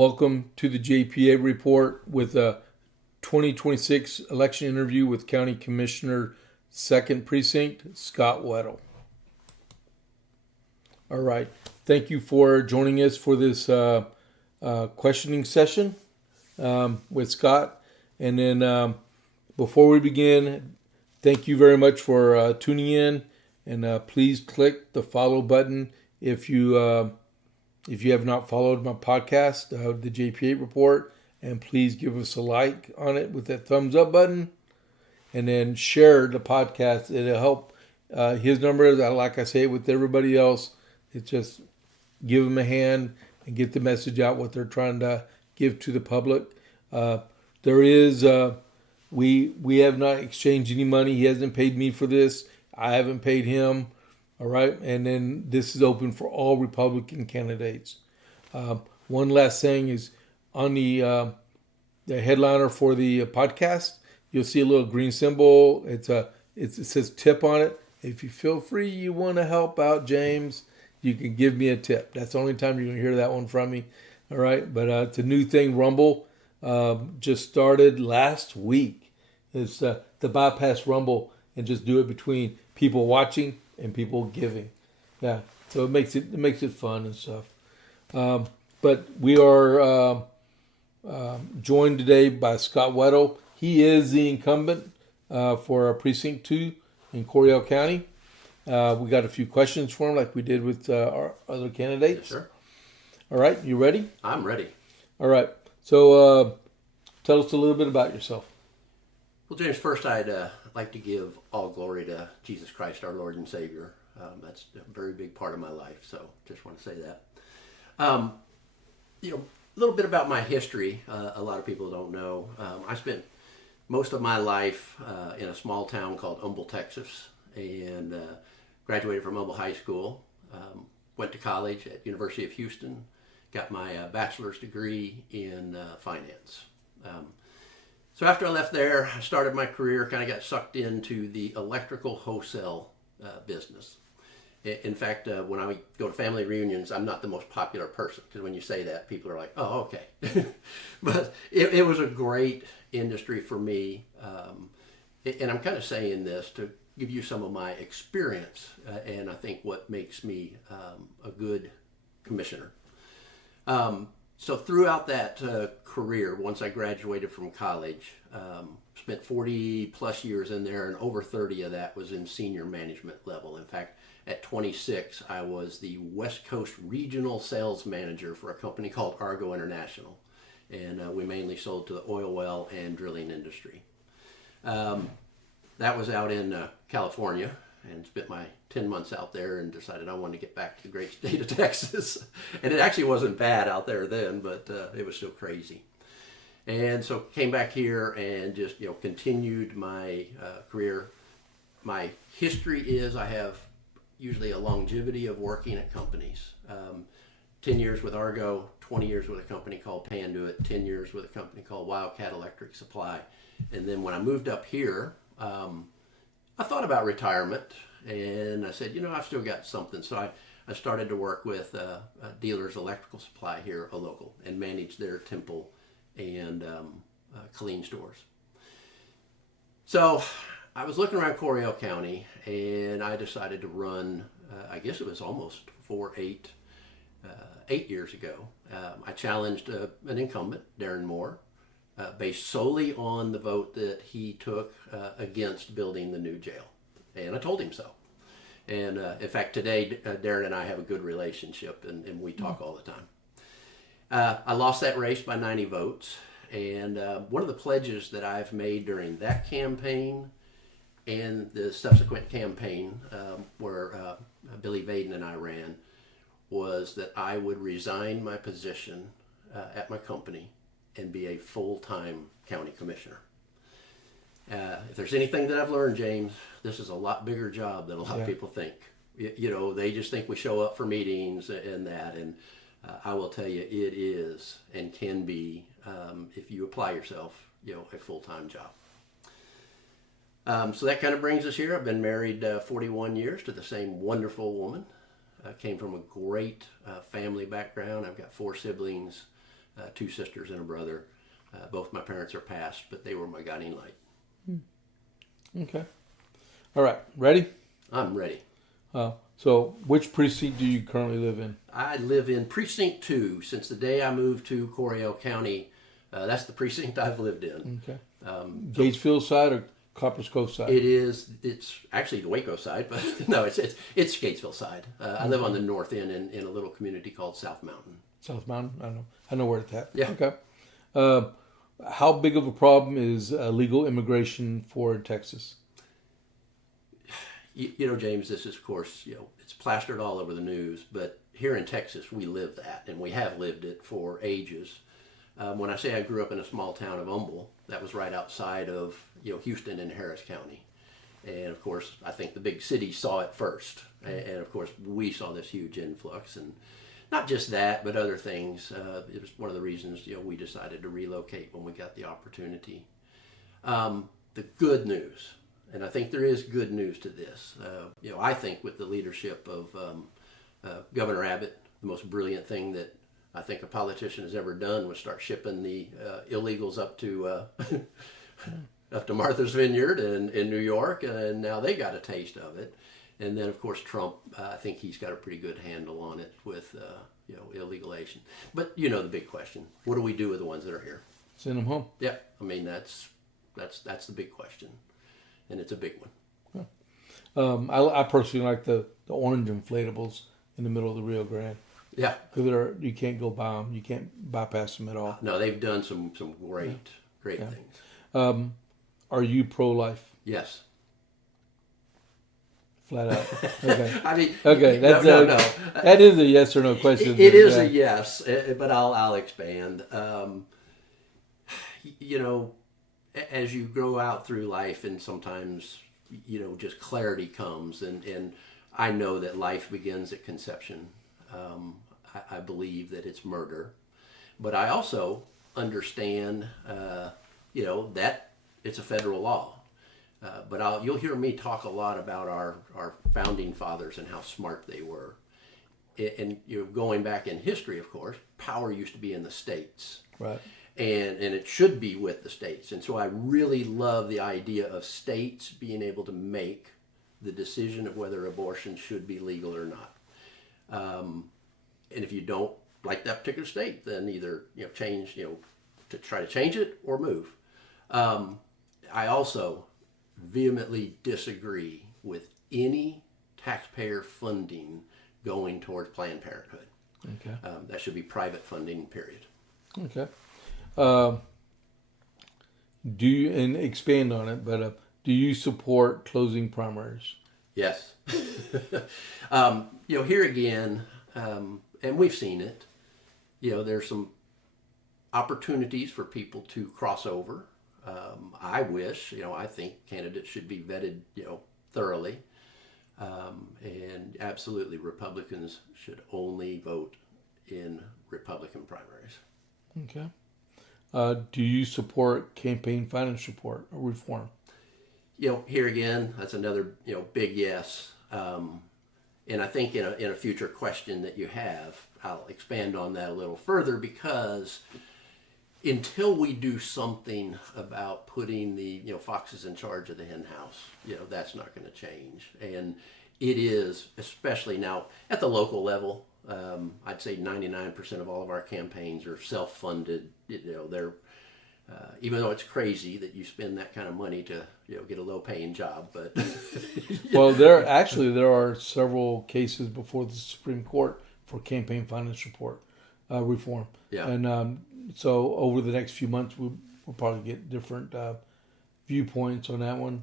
Welcome to the JP8 Report with a 2026 election interview with County Commissioner 2nd Precinct, Scott Weddle. All right. Thank you for joining us for this questioning session with Scott. And then before we begin, thank you very much for tuning in. And please click the follow button if you have not followed my podcast, the JP8 Report, and please give us a like on it with that thumbs up button, and then share the podcast. It'll help his numbers. Like I say with everybody else, it's just give them a hand and get the message out what they're trying to give to the public. We have not exchanged any money. He hasn't paid me for this. I haven't paid him. All right, and then this is open for all Republican candidates. One last thing is on the headliner for the podcast, you'll see a little green symbol. It says tip on it. If you feel free, you want to help out James, you can give me a tip. That's the only time you're going to hear that one from me. All right, but it's a new thing. Rumble just started last week. It's to bypass Rumble and just do it between people watching and people giving. Yeah, so it makes it fun and stuff. But we are joined today by Scott Weddle. He is the incumbent for Precinct 2 in Coryell County. We got a few questions for him like we did with our other candidates. Yes, sir. All right, you ready? I'm ready. All right, so tell us a little bit about yourself. Well, James, first I'd like to give all glory to Jesus Christ, our Lord and Savior. That's a very big part of my life, so just want to say that. A little bit about my history. A lot of people don't know. I spent most of my life in a small town called Humble, Texas, and graduated from Humble High School. Went to college at University of Houston. Got my bachelor's degree in finance. So after I left there, I started my career, kind of got sucked into the electrical wholesale business. In fact, when I go to family reunions, I'm not the most popular person, because when you say that, people are like, oh, okay. But it was a great industry for me. And I'm kind of saying this to give you some of my experience, and I think what makes me a good commissioner. So throughout that career, once I graduated from college, spent 40 plus years in there, and over 30 of that was in senior management level. In fact, at 26, I was the West Coast regional sales manager for a company called Argo International. And we mainly sold to the oil well and drilling industry. That was out in California, and spent my 10 months out there and decided I wanted to get back to the great state of Texas. And it actually wasn't bad out there then, but it was still crazy. And so came back here and just continued my career. My history is I have usually a longevity of working at companies. 10 years with Argo, 20 years with a company called Panduit, 10 years with a company called Wildcat Electric Supply. And then when I moved up here, I thought about retirement, and I said, I've still got something. So I started to work with Dealers Electrical Supply here, a local, and manage their Temple and Killeen stores. So I was looking around Coryell County, and I decided to run, I guess it was almost 8 years ago. I challenged an incumbent, Darren Moore, based solely on the vote that he took against building the new jail. And I told him so. And in fact, today, Darren and I have a good relationship, and we talk all the time. I lost that race by 90 votes. And one of the pledges that I've made during that campaign and the subsequent campaign where Billy Vaden and I ran was that I would resign my position at my company and be a full-time county commissioner. If there's anything that I've learned, James, this is a lot bigger job than a lot of people think. They just think we show up for meetings and that, and I will tell you, it is and can be, if you apply yourself, a full-time job. So that kind of brings us here. I've been married 41 years to the same wonderful woman. Came from a great family background. I've got 4 siblings, two sisters and a brother. Both my parents are passed, but they were my guiding light. Okay. All right. Ready? I'm ready. So which precinct do you currently live in? I live in Precinct 2 since the day I moved to Coryell County. That's the precinct I've lived in. Okay. Gatesville side or Copper's Cove side? It's actually the Waco side, but no, it's Gatesville side. I live on the north end in a little community called South Mountain. South Mountain? I know where it's at. Yeah. Okay. How big of a problem is legal immigration for Texas? James, this is, of course, it's plastered all over the news, but here in Texas, we live that, and we have lived it for ages. When I say I grew up in a small town of Humble, that was right outside of, Houston and Harris County. And, of course, I think the big cities saw it first. And, of course, we saw this huge influx. And not just that, but other things. It was one of the reasons, we decided to relocate when we got the opportunity. The good news, and I think there is good news to this. I think with the leadership of Governor Abbott, the most brilliant thing that I think a politician has ever done was start shipping the illegals up to Martha's Vineyard in New York, and now they got a taste of it. And then, of course, Trump, I think he's got a pretty good handle on it with illegalization. But the big question: what do we do with the ones that are here? Send them home. Yeah, I mean that's the big question. And it's a big one. I personally like the orange inflatables in the middle of the Rio Grande. Yeah. Because you can't go by them. You can't bypass them at all. No, they've done some great things. Are you pro-life? Yes. Flat out. Okay. I mean, okay. That's no. That is a yes or no question. It is a yes, but I'll expand. As you grow out through life, and sometimes just clarity comes, and I know that life begins at conception. I believe that it's murder, but I also understand that it's a federal law. But you'll hear me talk a lot about our founding fathers and how smart they were. And going back in history, of course, power used to be in the states. Right. And it should be with the states. And so I really love the idea of states being able to make the decision of whether abortion should be legal or not. And if you don't like that particular state, then either change, to try to change it or move. I also vehemently disagree with any taxpayer funding going towards Planned Parenthood. Okay. That should be private funding, period. Okay. Do you, and expand on it, but do you support closing primaries? Yes. Here again, and we've seen it, there's some opportunities for people to cross over. I wish, I think candidates should be vetted, thoroughly. And absolutely, Republicans should only vote in Republican primaries. Okay. Do you support campaign finance report or reform? Here again, that's another, big yes. And I think in a future question that you have, I'll expand on that a little further, because until we do something about putting the foxes in charge of the hen house, that's not going to change. And it is, especially now at the local level, I'd say 99% of all of our campaigns are self-funded. They're even though it's crazy that you spend that kind of money to get a low-paying job, but well, there are several cases before the Supreme Court for campaign finance report reform. Yeah. And so over the next few months, we'll probably get different viewpoints on that one.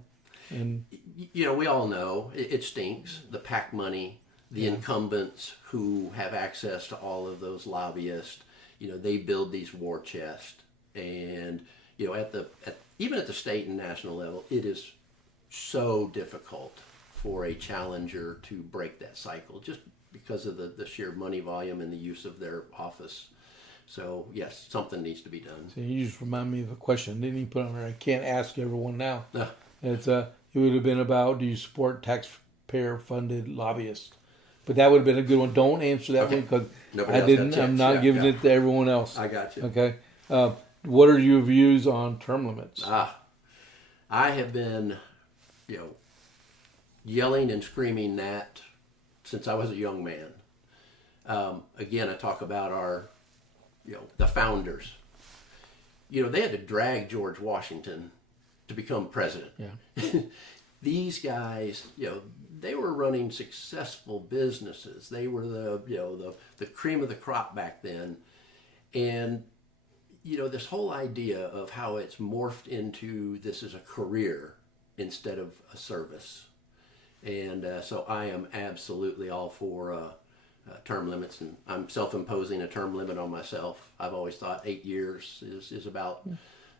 And we all know it stinks. The PAC money, the incumbents who have access to all of those lobbyists, they build these war chests. And even at the state and national level, it is so difficult for a challenger to break that cycle, just because of the sheer money volume and the use of their office. So yes, something needs to be done. So you just remind me of a question. Didn't you put on there? I can't ask everyone now. It would have been about: do you support taxpayer-funded lobbyists? but that would have been a good one. Don't answer that one because Nobody I else didn't. got I'm checks. not Yeah, giving yeah. it to everyone else. I got you. Okay. What are your views on term limits? I have been, yelling and screaming that since I was a young man. Again, I talk about our, the founders. They had to drag George Washington to become president. Yeah. These guys, they were running successful businesses. They were the cream of the crop back then. And, this whole idea of how it's morphed into this is a career instead of a service. And so I am absolutely all for term limits, and I'm self-imposing a term limit on myself. I've always thought 8 years is about,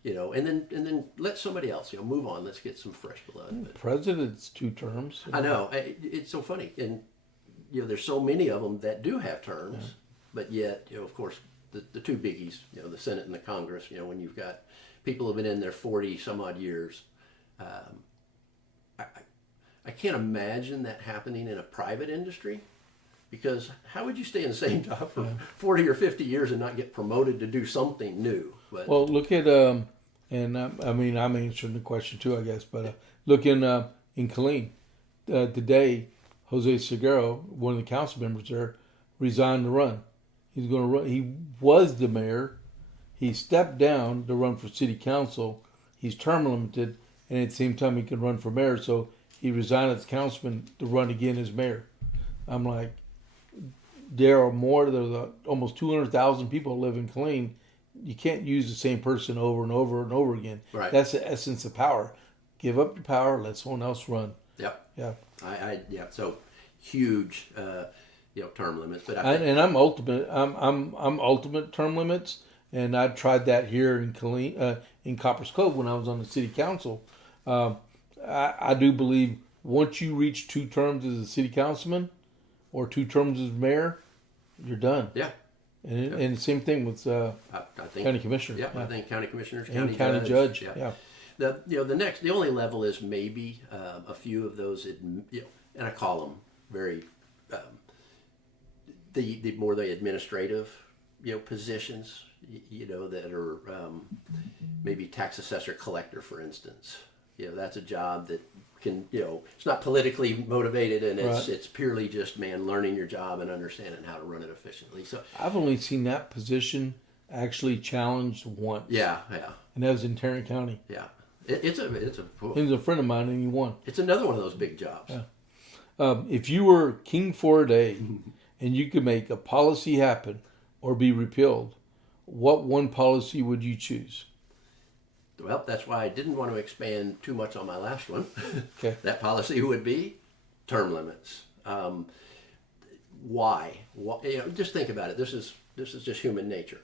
and then let somebody else, move on. Let's get some fresh blood. But President's 2 terms. I know it's so funny, and there's so many of them that do have terms, but yet, of course, the 2 biggies, the Senate and the Congress. When you've got people who've been in there 40 some odd years. I can't imagine that happening in a private industry, because how would you stay in the same job for 40 or 50 years and not get promoted to do something new? But, Well, look at and I mean I'm answering the question too, I guess. But look in Killeen today, Jose Seguro, one of the council members there, resigned to run. He's going to run. He was the mayor. He stepped down to run for city council. He's term limited, and at the same time he can run for mayor. So he resigned as councilman to run again as mayor. I'm like, there's almost 200,000 people live in Killeen. You can't use the same person over and over and over again. Right. That's the essence of power. Give up your power, let someone else run. Yep. Yeah. So huge, term limits. But I'm ultimate. I'm ultimate term limits, and I tried that here in Killeen, in Coppers Cove when I was on the city council. I do believe once you reach 2 terms as a city councilman or 2 terms as mayor, you're done. Yeah. And the same thing with I think county commissioner. Yeah, I think county commissioners, And county judge. Yeah. The only level is maybe a few of those, and I call them very the more the administrative positions, that are maybe tax assessor collector, for instance. That's a job that can, it's not politically motivated, and it's purely just learning your job and understanding how to run it efficiently. So I've only seen that position actually challenged once. Yeah. And that was in Tarrant County. Yeah. He was a friend of mine, and he won. It's another one of those big jobs. Yeah. If you were king for a day, and you could make a policy happen or be repealed, what one policy would you choose? Well, that's why I didn't want to expand too much on my last one. Okay. That policy would be term limits. Why? Just think about it. This is just human nature.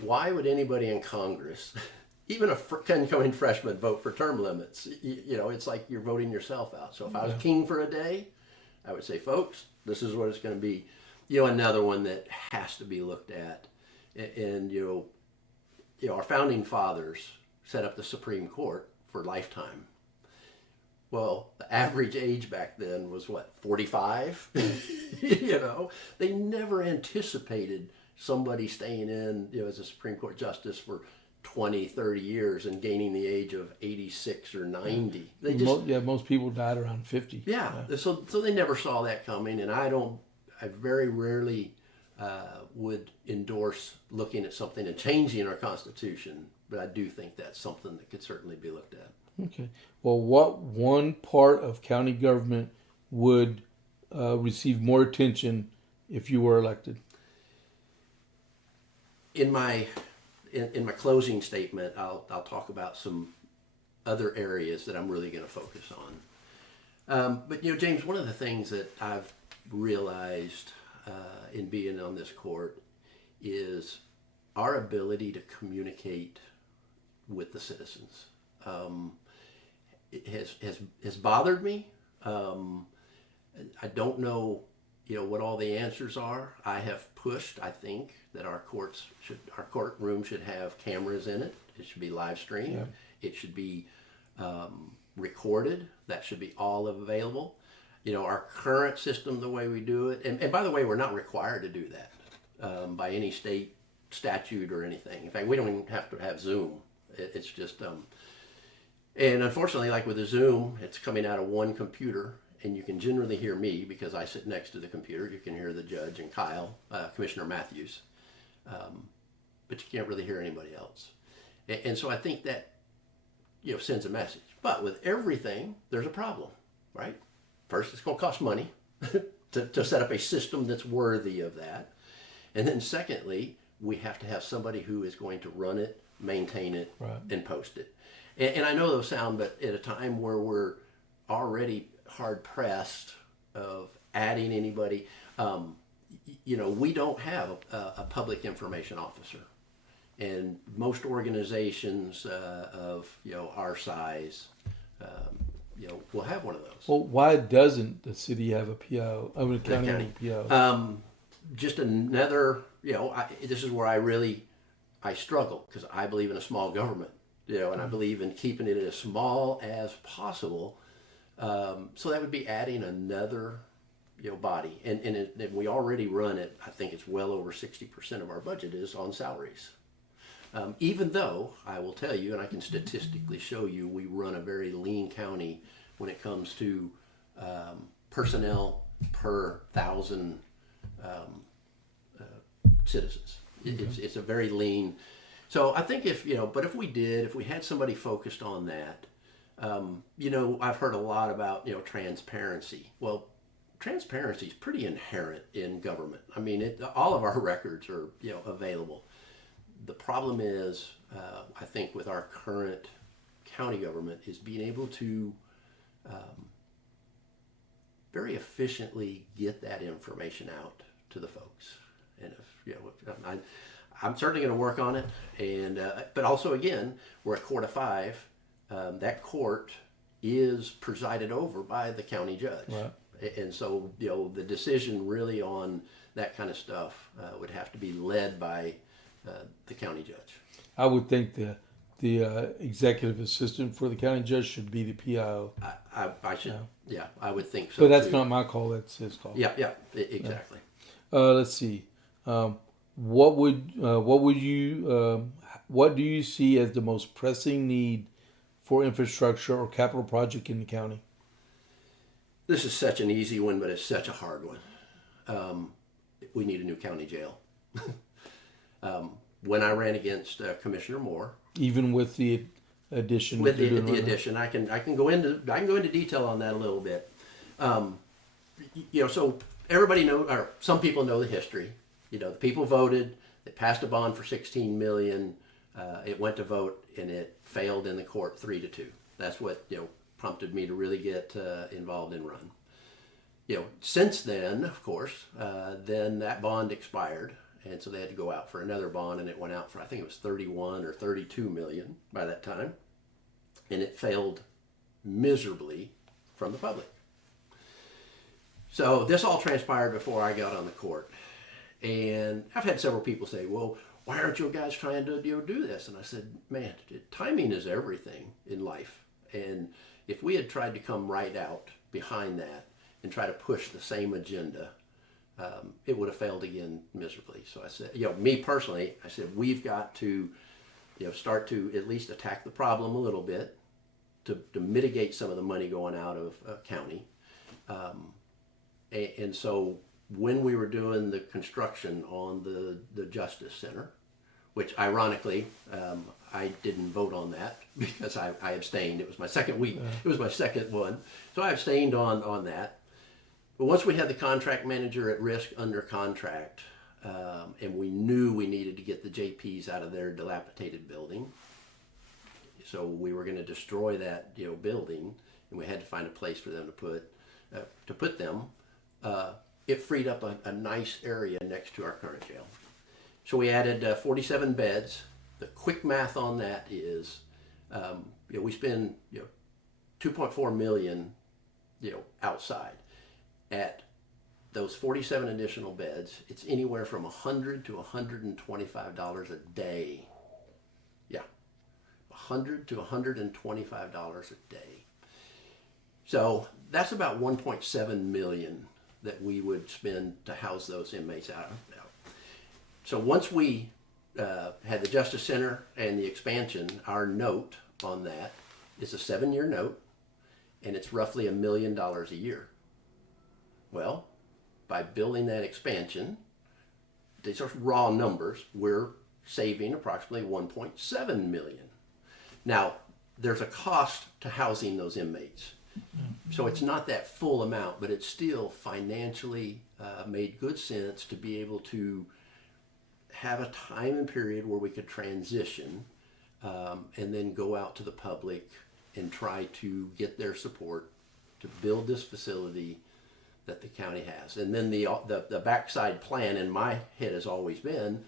Why would anybody in Congress, even a incoming freshman, vote for term limits? It's like you're voting yourself out. So if I was king for a day, I would say, folks, this is what it's going to be. Another one that has to be looked at, and our founding fathers set up the Supreme Court for lifetime. Well, the average age back then was 45? They never anticipated somebody staying in, as a Supreme Court justice for 20, 30 years and gaining the age of 86 or 90. Most people died around 50. Yeah. So they never saw that coming, and I very rarely would endorse looking at something and changing our Constitution, but I do think that's something that could certainly be looked at. Okay. Well, what one part of county government would receive more attention if you were elected? In my closing statement, I'll talk about some other areas that I'm really going to focus on. But James, one of the things that I've realized in being on this court is our ability to communicate with the citizens. It has bothered me. I don't know, what all the answers are. I have pushed, I think, that our courtroom should have cameras in it. It should be live streamed. Yeah. It should be recorded. That should be all available. Our current system, the way we do it, and by the way, we're not required to do that by any state statute or anything. In fact, we don't even have to have Zoom. It's just, and unfortunately, like with the Zoom, it's coming out of one computer, and you can generally hear me because I sit next to the computer. You can hear the judge and Kyle, Commissioner Matthews, but you can't really hear anybody else. And so I think that, sends a message. But with everything, there's a problem, right? First, it's going to cost money to set up a system that's worthy of that. And then secondly, we have to have somebody who is going to run it, maintain it, Right. and post it. And I know those sound, but at a time where we're already hard pressed of adding anybody, we don't have a public information officer. And most organizations of our size, will have one of those. Well, why doesn't the city have a PO? I mean, county have a PO. Just another, this is where I struggle because I believe in a small government, and I believe in keeping it as small as possible. So that would be adding another, body, and we already run it. I think it's well over 60% of our budget is on salaries. Even though I will tell you, and I can statistically show you, we run a very lean county when it comes to personnel per 1,000 citizens. It's a very lean. So I think if we had somebody focused on that, I've heard a lot about transparency. Well, transparency is pretty inherent in government. I mean, all of our records are available. The problem is, I think, with our current county government is being able to very efficiently get that information out to the folks. And I'm certainly going to work on it. And but also, again, we're a court of five. That court is presided over by the county judge. Right. And so, the decision really on that kind of stuff would have to be led by the county judge. I would think the executive assistant for the county judge should be the PIO. I should, I would think so. But that's too. not my call. That's his call. Yeah, exactly. Let's see. What do you see as the most pressing need for infrastructure or capital project in the county? This is such an easy one, but it's such a hard one. We need a new county jail. When I ran against Commissioner Moore, even with the addition, addition, I can go into detail on that a little bit. So everybody knows, or some people know the history. The people voted. They passed a bond for $16 million. It went to vote, and it failed in the court 3-2. That's what prompted me to really get involved in run. Since then, of course, then that bond expired. And so they had to go out for another bond, and it went out for, I think it was 31 or 32 million by that time. And it failed miserably from the public. So this all transpired before I got on the court. And I've had several people say, well, why aren't you guys trying to do this? And I said, man, timing is everything in life. And if we had tried to come right out behind that and try to push the same agenda, it would have failed again miserably. So I said, me personally, I said, we've got to, start to at least attack the problem a little bit to mitigate some of the money going out of county. And so when we were doing the construction on the Justice Center, which ironically, I didn't vote on that because I abstained. It was my second week. It was my second one. So I abstained on that. But once we had the contract manager at risk under contract, and we knew we needed to get the JPs out of their dilapidated building, so we were going to destroy that building, and we had to find a place for them to put them. It freed up a nice area next to our current jail. So we added 47 beds. The quick math on that is, we spend $2.4 million outside. At those 47 additional beds, it's anywhere from $100 to $125 a day. Yeah, $100 to $125 a day. So that's about 1.7 million that we would spend to house those inmates out. So once we had the Justice Center and the expansion, our note on that is a 7-year note, and it's roughly $1 million a year. Well, by building that expansion, these are raw numbers, we're saving approximately 1.7 million. Now, there's a cost to housing those inmates. So it's not that full amount, but it's still financially made good sense to be able to have a time and period where we could transition and then go out to the public and try to get their support to build this facility that the county has. And then the backside plan in my head has always been,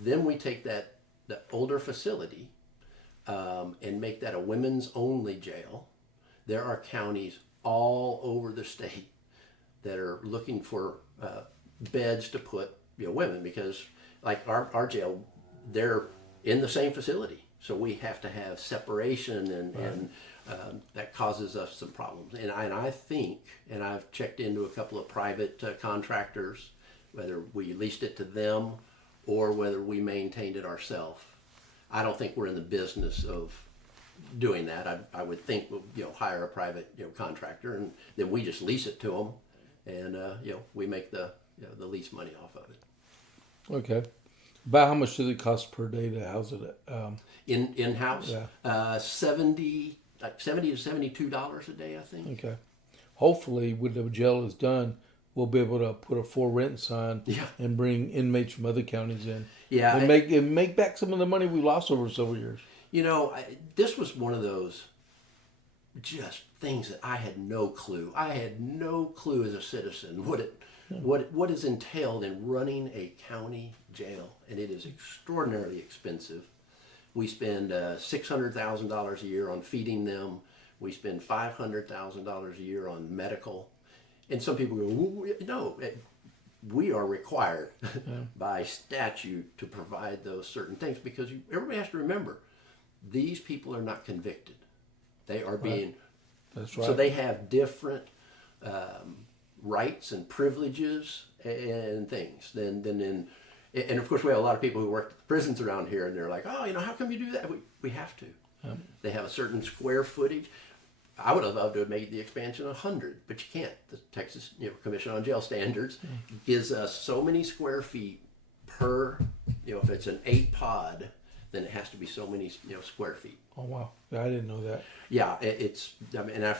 then we take the older facility and make that a women's only jail. There are counties all over the state that are looking for beds to put women, because like our jail, they're in the same facility. So we have to have separation and that causes us some problems. And I think, and I've checked into a couple of private contractors, whether we leased it to them or whether we maintained it ourselves. I don't think we're in the business of doing that. I would think we'll hire a private contractor, and then we just lease it to them, and we make the lease money off of it. Okay. About how much does it cost per day to house it? In house, Yeah. 70 to $72 a day, I think. Okay. Hopefully, when the jail is done, we'll be able to put a for rent sign and bring inmates from other counties in. Yeah, and make back some of the money we lost over several years. This was one of those just things that I had no clue. I had no clue as a citizen what is entailed in running a county jail, and it is extraordinarily expensive. We spend $600,000 a year on feeding them. We spend $500,000 a year on medical. And some people go, no, we are required by statute to provide those certain things, because everybody has to remember, these people are not convicted. They are being, That's right. So they have different rights and privileges and things than in, and of course we have a lot of people who work at the prisons around here, and they're like, oh, how come you do that? We have to. They have a certain square footage. I would have loved to have made the expansion 100, but you can't. The Texas Commission on Jail Standards gives us so many square feet per, if it's an 8 pod, then it has to be so many square feet. Oh wow, I didn't know that. Yeah, it's. I mean, I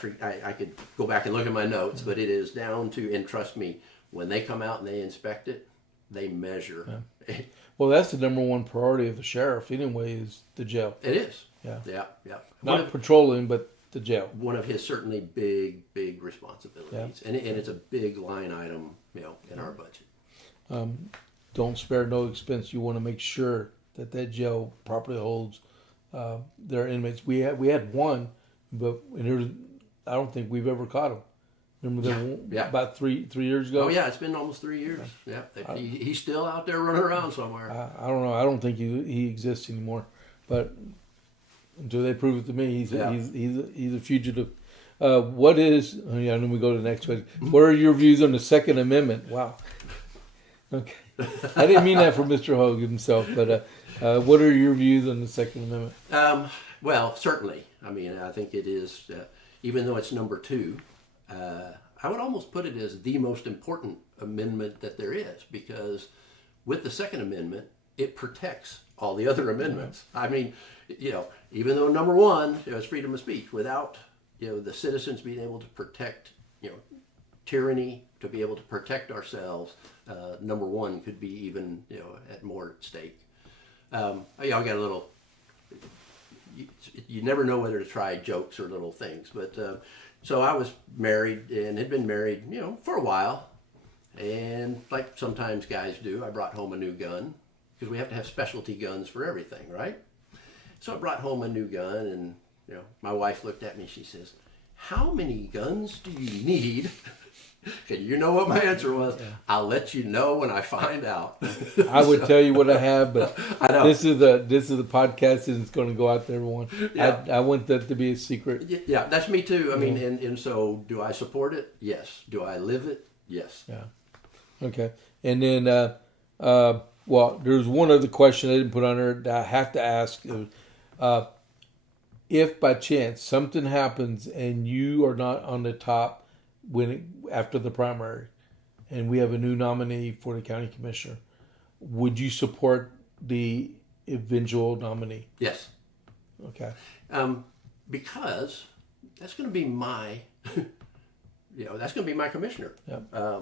could go back and look at my notes, but it is down to, and trust me, when they come out and they inspect it, they measure. Yeah. Well, that's the number one priority of the sheriff anyway, is the jail. It is. Yeah. Yeah. Patrolling, but the jail. One of his certainly big responsibilities, and it's a big line item, in our budget. Don't spare no expense. You want to make sure that jail properly holds their inmates. We had one, but I don't think we've ever caught him. Remember that about three years ago? Oh yeah, it's been almost 3 years. Yeah, he's still out there running around somewhere. I don't know. I don't think he exists anymore. But until they prove it to me, he's a fugitive. What is? And then we go to the next question. What are your views on the Second Amendment? Wow. Okay, I didn't mean that for Mr. Hogue himself, but what are your views on the Second Amendment? Well, certainly. I mean, I think it is, even though it's number 2. I would almost put it as the most important amendment that there is, because with the Second Amendment, it protects all the other amendments. I mean, even though number 1 is freedom of speech, without the citizens being able to protect tyranny, to be able to protect ourselves, number 1 could be even at more at stake. I got a little. You never know whether to try jokes or little things, but. So I was married and had been married, for a while. And like sometimes guys do, I brought home a new gun, because we have to have specialty guns for everything, right? So I brought home a new gun, and my wife looked at me, she says, how many guns do you need Okay, you know what my answer was. I'll let you know when I find out. I would tell you what I have, but I know. this is the podcast, and it's going to go out to everyone. Yeah. I want that to be a secret. Yeah, that's me too. I mean, and so do I support it? Yes. Do I live it? Yes. Yeah. Okay. And then, well, there's one other question I didn't put on there that I have to ask. If by chance something happens and you are not on the top after the primary, and we have a new nominee for the county commissioner, would you support the eventual nominee? Yes. Okay. Because that's going to be my, that's going to be my commissioner. Yeah.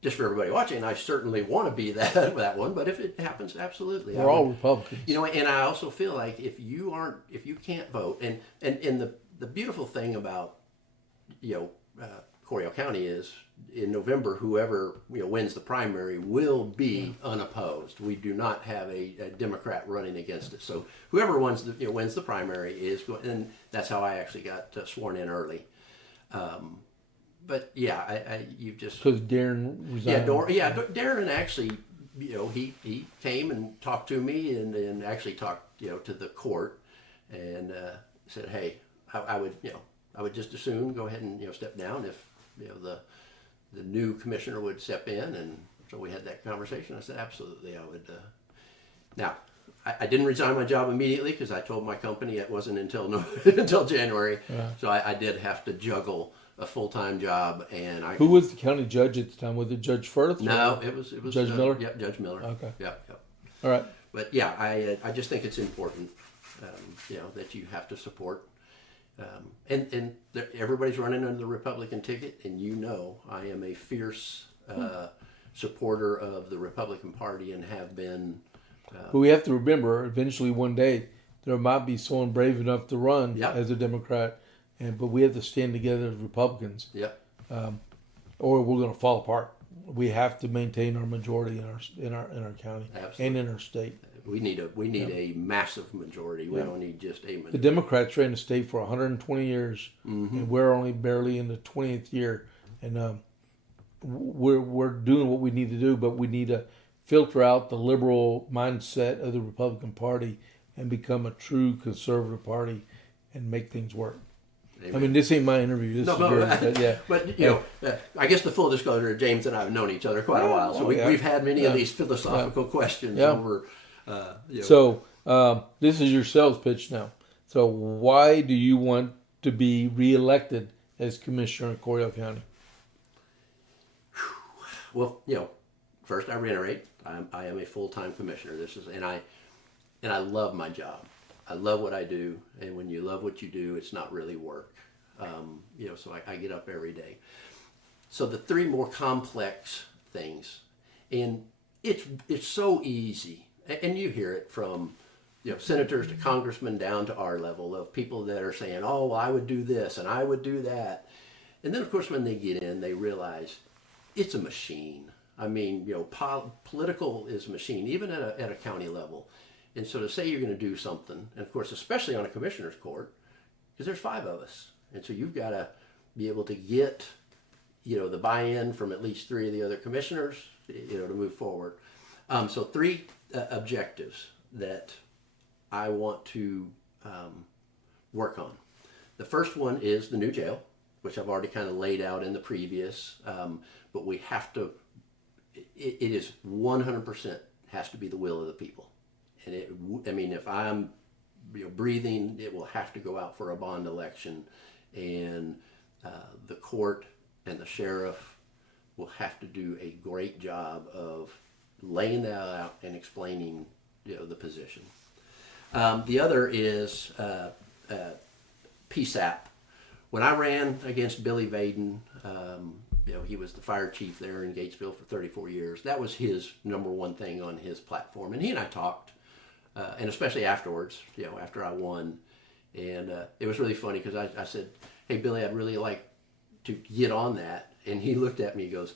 Just for everybody watching, I certainly want to be that one. But if it happens, absolutely. We're all Republicans. And I also feel like if you can't vote, and the beautiful thing about Coryell County is in November, whoever wins the primary will be unopposed. We do not have a Democrat running against it. So whoever wins the primary is going, and that's how I actually got sworn in early. But yeah, you just because Darren resigned. Darren actually, he came and talked to me and actually talked to the court and said, hey, I would just as soon go ahead and step down if the new commissioner would step in, and so we had that conversation. I said absolutely I would. Now I didn't resign my job immediately because I told my company it wasn't until January, so I did have to juggle a full-time job. And who was the county judge at the time? Was it Judge Firth? No, it was Judge Miller. Yeah, Judge Miller. Okay. Yeah. All right. But yeah, I just think it's important, that you have to support. Everybody's running under the Republican ticket, and I am a fierce supporter of the Republican Party and have been. But we have to remember, eventually one day there might be someone brave enough to run as a Democrat, but we have to stand together as Republicans. Yep. Or we're going to fall apart. We have to maintain our majority in our county. Absolutely. And in our state. We need a massive majority. We don't need just a majority. The Democrats ran the state for 120 years, and we're only barely in the 20th year. And we're doing what we need to do, but we need to filter out the liberal mindset of the Republican Party and become a true conservative party and make things work. Amen. I mean, this ain't my interview. This is yours. But I guess the full disclosure, James and I have known each other quite a while, so we've had many of these philosophical questions over. So this is your sales pitch now. So why do you want to be reelected as commissioner in Coryell County? Well, first I reiterate, I am a full-time commissioner. And I love my job. I love what I do, and when you love what you do, it's not really work. So I get up every day. So the three more complex things, and it's so easy, and you hear it from senators to congressmen down to our level of people that are saying, oh, well, I would do this and I would do that. And then, of course, when they get in, they realize it's a machine. I mean, political is a machine, even at a county level. And so to say you're going to do something, and of course, especially on a commissioner's court, because there's 5 of us. And so you've got to be able to get, the buy-in from at least 3 of the other commissioners, to move forward. So 3 objectives that I want to work on. The first one is the new jail, which I've already kind of laid out in the previous, but we have to, it is 100% has to be the will of the people. And if I'm breathing, it will have to go out for a bond election, and the court and the sheriff will have to do a great job of laying that out and explaining the position. The other is PSAP. When I ran against Billy Vaden, he was the fire chief there in Gatesville for 34 years. That was his number one thing on his platform, and he and I talked. And especially afterwards, after I won. And it was really funny because I said, hey, Billy, I'd really like to get on that. And he looked at me and goes,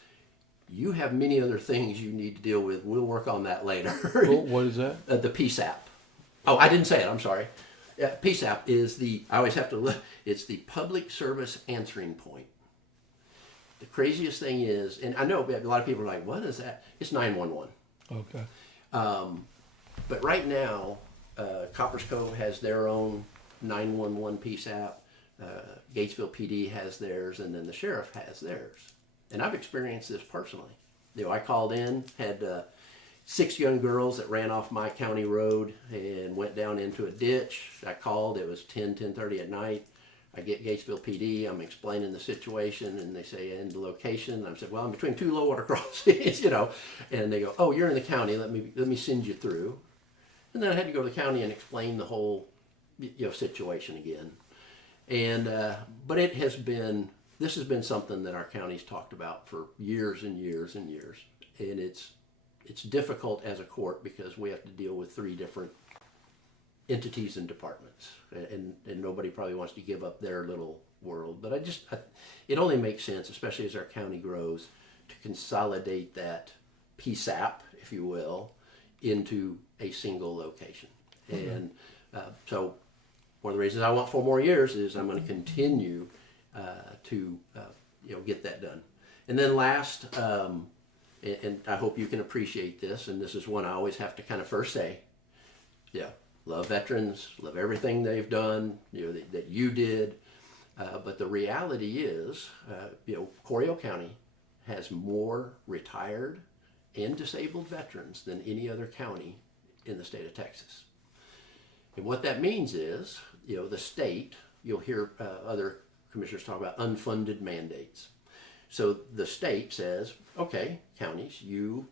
you have many other things you need to deal with. We'll work on that later. What is that? The PSAP. Oh, I didn't say it. I'm sorry. PSAP is it's the Public Service Answering Point. the craziest thing is, and I know a lot of people are like, what is that? It's 911. Okay. But right now, Coppers Cove has their own 911 piece app. Gatesville PD has theirs, and then the sheriff has theirs. And I've experienced this personally. I called in, had 6 young girls that ran off my county road and went down into a ditch. I called, it was 10:30 at night. I get Gatesville PD, I'm explaining the situation, and they say, and the location. And I said, well, I'm between 2 low water crossings, and they go, oh, you're in the county, let me send you through. And then I had to go to the county and explain the whole, situation again. And, but this has been something that our county's talked about for years and years and years. And it's difficult as a court because we have to deal with 3 different entities and departments, and nobody probably wants to give up their little world. But it only makes sense, especially as our county grows, to consolidate that PSAP, if you will, into a single location. Mm-hmm. And so one of the reasons I want 4 more years is I'm going to continue to get that done. And then last, and I hope you can appreciate this, and this is one I always have to kind of first say, love veterans, love everything they've done, that you did. But the reality is, Coryell County has more retired and disabled veterans than any other county in the state of Texas. And what that means is, the state, you'll hear other commissioners talk about unfunded mandates. So the state says, okay, counties, you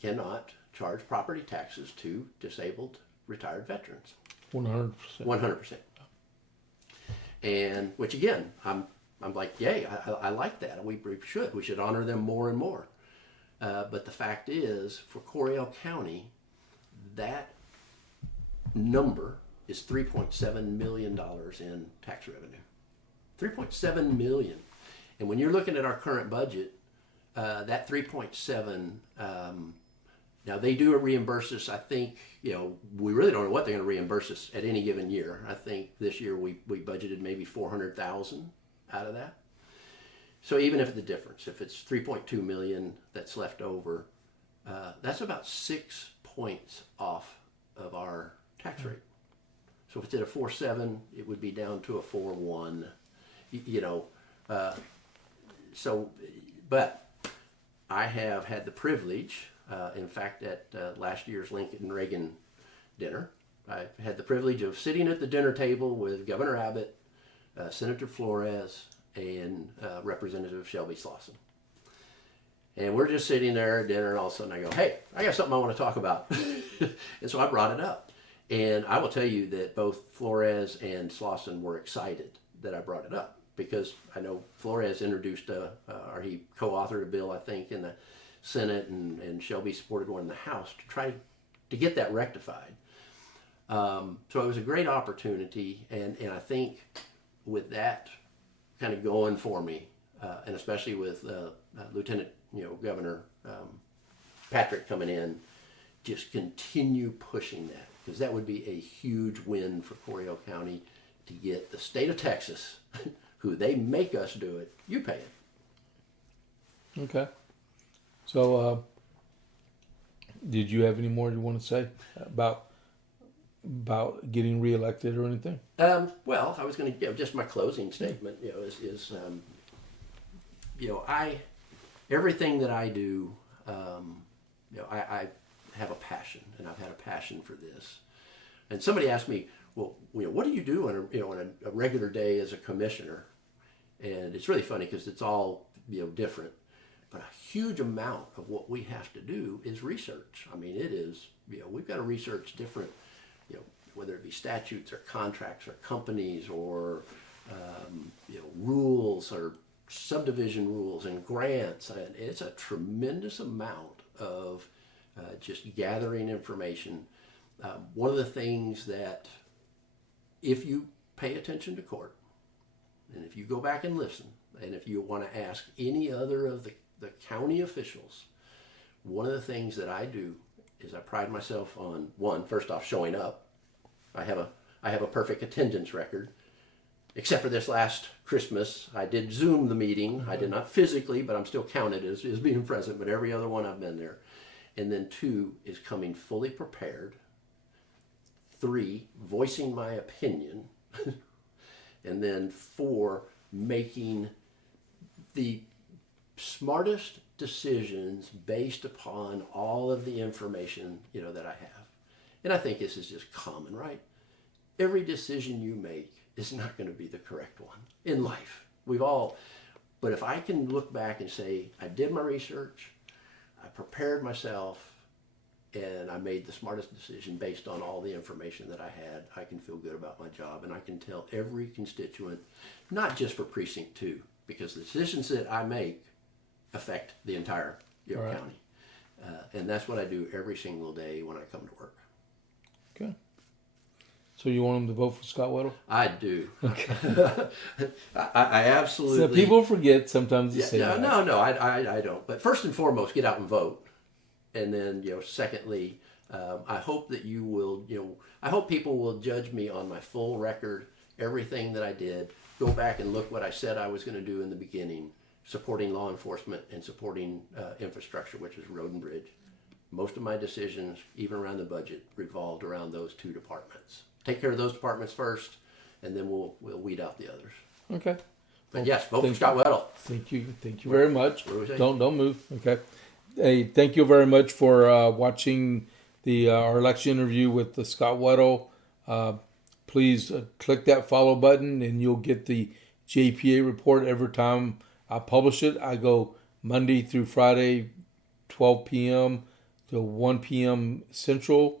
cannot charge property taxes to disabled retired veterans. 100%. 100%. And which again, I'm like, yay, I like that. We should honor them more and more. But the fact is, for Coryell County, that number is $3.7 million in tax revenue. $3.7 million. And when you're looking at our current budget, that 3.7, now they do reimburse us. I think, we really don't know what they're going to reimburse us at any given year. I think this year we budgeted maybe $400,000 out of that. So even if the difference, if it's 3.2 million that's left over, that's about 6 points off of our tax rate. So if it's at a 4.7, it would be down to a 4.1. But I have had the privilege, in fact, at last year's Lincoln Reagan dinner, I had the privilege of sitting at the dinner table with Governor Abbott, Senator Flores, and Representative Shelby Slauson. And we're just sitting there at dinner, and all of a sudden I go, hey, I got something I want to talk about. And so I brought it up. And I will tell you that both Flores and Slauson were excited that I brought it up, because I know Flores introduced or he co-authored a bill, I think, in the Senate, and Shelby supported one in the House to try to get that rectified. So it was a great opportunity, and I think with that kind of going for me, and especially with Lieutenant Governor Patrick coming in, just continue pushing that, because that would be a huge win for Coryell County to get the state of Texas, who they make us do it, you pay it. Okay. So, did you have any more you want to say about getting reelected or anything? Well, I was going to give just my closing statement. Everything that I do, I have a passion, and I've had a passion for this. And somebody asked me, well, what do you do on a regular day as a commissioner? And it's really funny because it's all different. But a huge amount of what we have to do is research. I mean, it is, we've got to research different, whether it be statutes or contracts or companies or, rules or subdivision rules and grants. And it's a tremendous amount of just gathering information. One of the things that, if you pay attention to court, and if you go back and listen, and if you want to ask any other of the county officials, one of the things that I do is I pride myself on, first off, showing up. I have a perfect attendance record, except for this last Christmas. I did Zoom the meeting. I did not physically, but I'm still counted as being present. But every other one I've been there. And then 2 is coming fully prepared. 3, voicing my opinion. And then 4, making the smartest decisions based upon all of the information, that I have. And I think this is just common, right? Every decision you make is not going to be the correct one in life. But if I can look back and say, I did my research, I prepared myself, and I made the smartest decision based on all the information that I had, I can feel good about my job, and I can tell every constituent, not just for Precinct 2, because the decisions that I make affect the entire Right. county. And that's what I do every single day when I come to work. Okay. So you want them to vote for Scott Weddle? I do. Okay. I absolutely. So people forget sometimes to say that. No, I don't. But first and foremost, get out and vote. And then, secondly, I hope that you will, I hope people will judge me on my full record, everything that I did. Go back and look what I said I was going to do in the beginning, supporting law enforcement and supporting infrastructure, which is road and bridge. Most of my decisions, even around the budget, revolved around those 2 departments. Take care of those departments first, and then we'll weed out the others. Okay. But yes, vote for Scott Weddle. Thank you very much. What do we say? Don't move. Okay. Hey, thank you very much for watching our election interview with the Scott Weddle. Please click that follow button, and you'll get the JP8 report every time I publish it. I go Monday through Friday, 12 p.m. to 1 p.m. Central.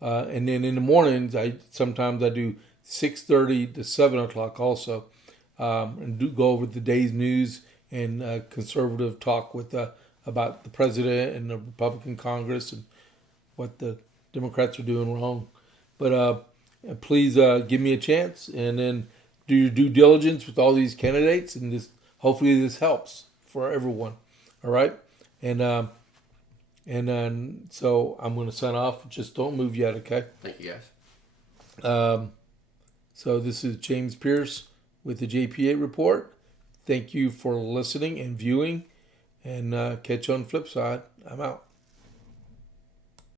And then in the mornings, sometimes I do 6:30 to 7 o'clock also, and do go over the day's news and conservative talk with about the president and the Republican Congress and what the Democrats are doing wrong. But please give me a chance, and then do your due diligence with all these candidates, and hopefully this helps for everyone. All right, and so I'm going to sign off. Just don't move yet, okay? Thank you, guys. So this is James Pierce with the JP8 Report. Thank you for listening and viewing, and catch you on the flip side. I'm out.